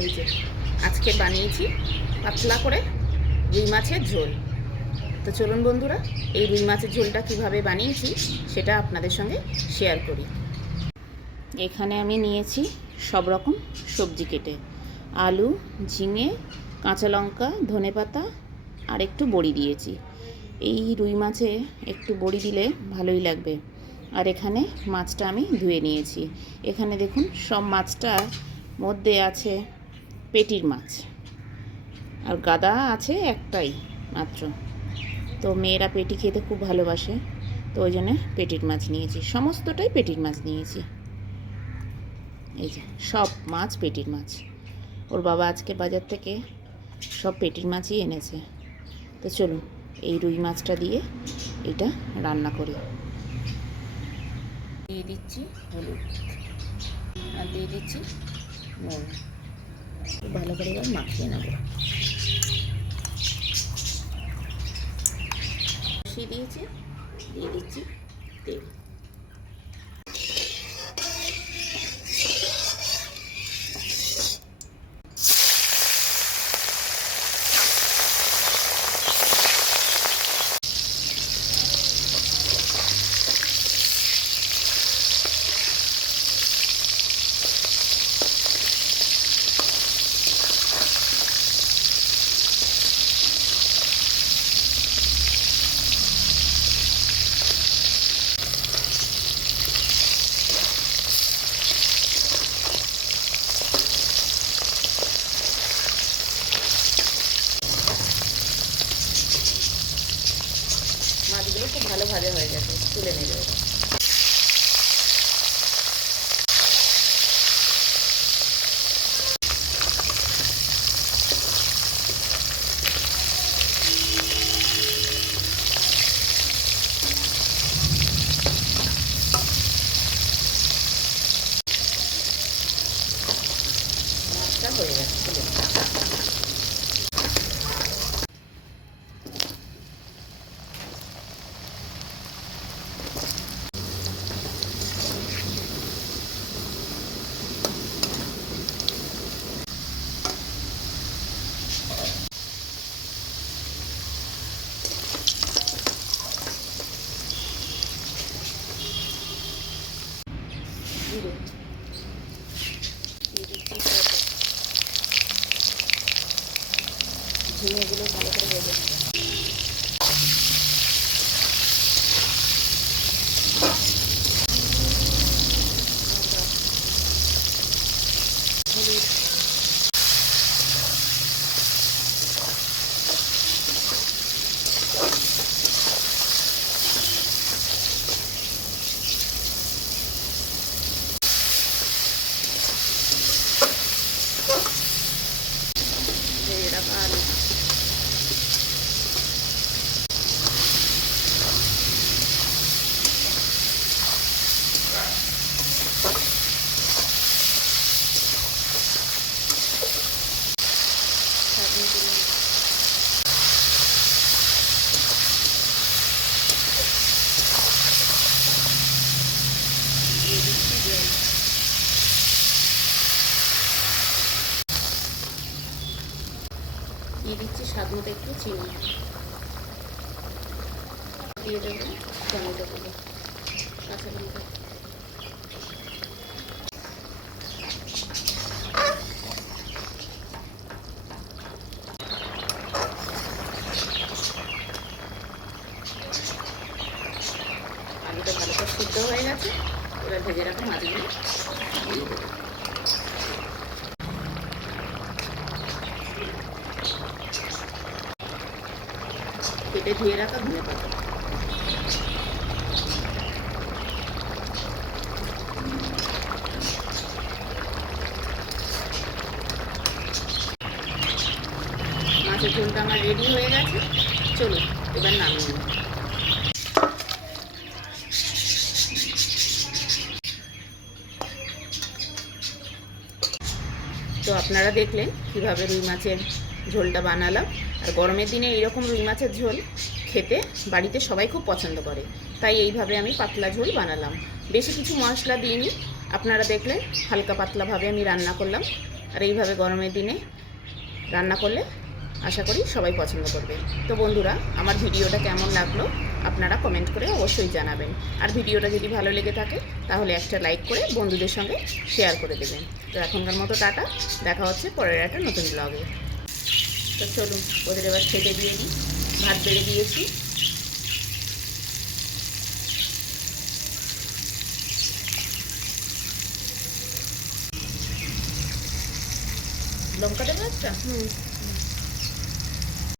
এই যে আজকে বানিয়েছি পাতলা করে রুই মাছের ঝোল। তো চলুন বন্ধুরা, এই রুই মাছের ঝোলটা কিভাবে বানিয়েছি সেটা আপনাদের সঙ্গে শেয়ার করি। এখানে আমি নিয়েছি সব রকম সবজি কেটে, আলু, ঝিঙে, কাঁচা লঙ্কা, ধনেপাতা আর একটু বড়ি দিয়েছি। এই রুই মাছে একটু বড়ি দিলে ভালোই লাগবে। আর এখানে মাছটা আমি ধুয়ে নিয়েছি। এখানে দেখুন সব মাছটার মধ্যে আছে পেটির মাছ, আর গাদা আছে একটাই মাত্র। তো মেয়েরা পেটি খেতে খুব ভালোবাসে, তো ওই জন্য পেটির মাছ নিয়েছি, সমস্তটাই পেটির মাছ নিয়েছি। এই যে সব মাছ পেটির মাছ, ওর বাবা আজকে বাজার থেকে সব পেটির মাছই এনেছে। তো চলুন এই রুই মাছটা দিয়ে এটা রান্না করি। দিয়ে দিচ্ছি হলুদ আর দিয়ে দিচ্ছি নুন, ভালো করে এবার মাখিয়ে নেব। বসিয়ে দিয়েছি, দিয়ে দিচ্ছি তেল। মাছগুলো খুব ভালো ভাজা হয়ে গেছে, তুলে নেবে। মাছটা হয়ে গেছে, তুলে নেবে। জিরে দিয়ে দিচ্ছি, ঝিঙেগুলো ভালো করে ভেজে নেব। হলুদ, ভেজে রাখা আলু, দিয়ে দিচ্ছি জল, দিয়ে দিচ্ছি স্বাদ মতো একটু চিনি, দিয়ে দেবো টমেটোগুলো, কাঁচা লঙ্কা। আলুটা ভালো করে সিদ্ধ হয়ে গেছে, এবার ভেজে রাখা মাছগুলো দিয়ে দেবো। কেটে ধুয়ে রাখা ধনেপাতা, মাছের ঝোলটা আমার রেডি হয়ে গেছে। চলুন এবার নামিয়ে নিই। তো আপনারা দেখলেন কিভাবে রুই মাছের ঝোলটা বানালাম। আর গরমের দিনে এইরকম রুই মাছের ঝোল খেতে বাড়িতে সবাই খুব পছন্দ করে, তাই এইভাবে আমি পাতলা ঝোল বানালাম। বেশি কিছু মশলা দিইনি, আপনারা দেখলেন হালকা পাতলাভাবে আমি রান্না করলাম। আর এইভাবে গরমের দিনে রান্না করলে আশা করি সবাই পছন্দ করবে। তো বন্ধুরা, আমার ভিডিওটা কেমন লাগলো আপনারা কমেন্ট করে অবশ্যই জানাবেন। আর ভিডিওটা যদি ভালো লেগে থাকে তাহলে একটা লাইক করে বন্ধুদের সঙ্গে শেয়ার করে দেবেন। তো এখনকার মতো টাটা, দেখা হচ্ছে পরের একটা নতুন ব্লগে। তো চলুন ওদের এবার খেতে দিয়ে দিই। ভাত বেড়ে দিয়েছি। লঙ্কা দেবো একটা।